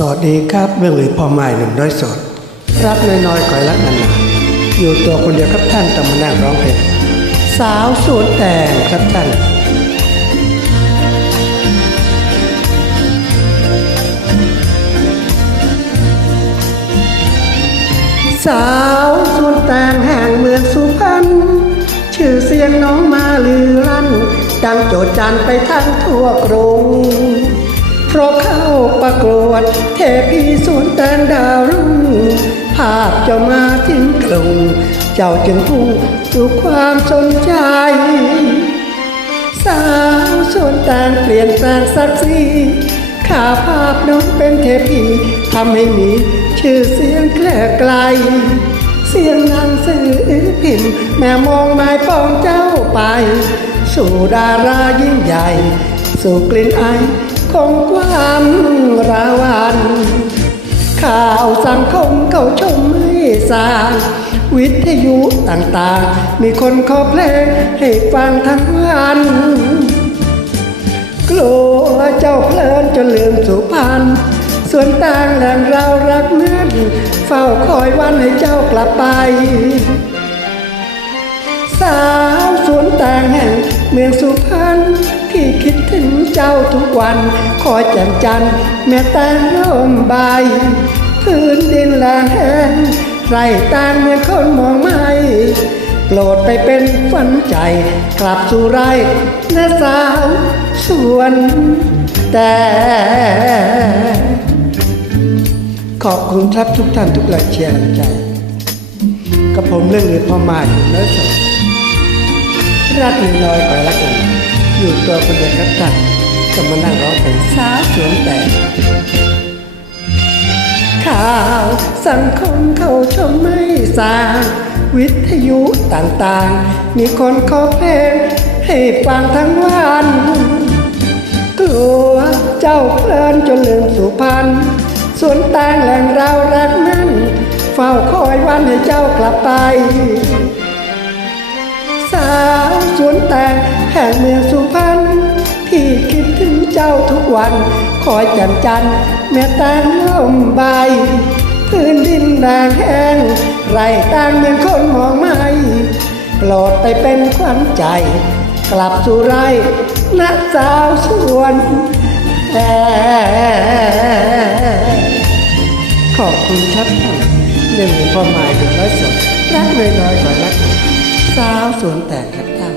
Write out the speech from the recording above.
สวัสดีครับเรื่องหรือพ่อไม้หนุ่มน้อยสด รักน้อยๆคอยรักนานๆอยู่ตัวคนเดียวครับท่านต้องมานั่งร้องเพลงสาวสวนแต่งครับท่านสาวสวนแต่งแห่งเมืองสุพรรณชื่อเสียงน้องมาลือลั่นดังโจดจันไปทั้งทั่วกรุง เพราะเข้าประกวด เทพีสวนแตงดาวรุ่งภาพเจ้ามาทิ้งกรุงเจ้าจึงพุ่งสู่ความสนใจ สาวสวนแตงเปลี่ยนแปลงศักดิ์ศรีข้าภาพน้องเป็นเทพีทำให้มีชื่อเสียงแกล่ไกล เสียงนางสื่อพิมพ์ แม่มองไม้ปองเจ้าไป สู่ดารายิ่งใหญ่ สู่กลิ่นไอ ของความราวันข่าวสังคมเขาชมให้สางวิทยุต่างๆ มีคนขอเพลงให้ฟังทั้งวัน กลัวเจ้าเพลินจนลืมสุพรรณส่วนต่างแหล่งเรารักนั้นเฝ้าคอยวันให้เจ้ากลับไป สาวสวนแตงแห่งเมืองสุพรรณ ที่คิดถึงเจ้าทุกวัน คอยแจ่มจันทร์แม่แตงร่มใบพื้นดินแลงแห้งไรตางเมือนคนมองไม่โปรดไปเป็นฝันใจ กลับสู่ไรนะสาวสวน แต่ ขอบคุณครับทุกท่านทุกแรงเชียร์ใจ กับผมเรื่องอื่นพอมาอยู่เนื้อสรักน้อยๆคอรักกัน อยู่ตัวคนเดียวครับท่านก็มานั่งร้องเพลงสาสวนแต่ข่าวสังคมเขาชมไม่สาง วิทยุต่างๆ มีคนขอเพลงให้ฟังทั้งวันกลัวเจ้าเพลินจนลืมสุพรรณสวนแตงแหล่งเรารักนั้น เฝ้าคอยวันให้เจ้ากลับไปาวสวนแตงแห่งเมืองสุพรรณพี่คิดถึงเจ้าทุกวัน คอยแจ่มจันทร์แม่แตงล่มใบพื้นดินแดงแห้งไรต่างเหมือนคนมองไม่โปรดไปเป็นขวัญใจ กลับสู่ไรนะสาวสวนแต่ขอบคุณครับท่านหนึ่งพ่อหมายถึงร้อยสดรักน้อยๆกว่ารัก สาวสวนแตงคัดตั้ง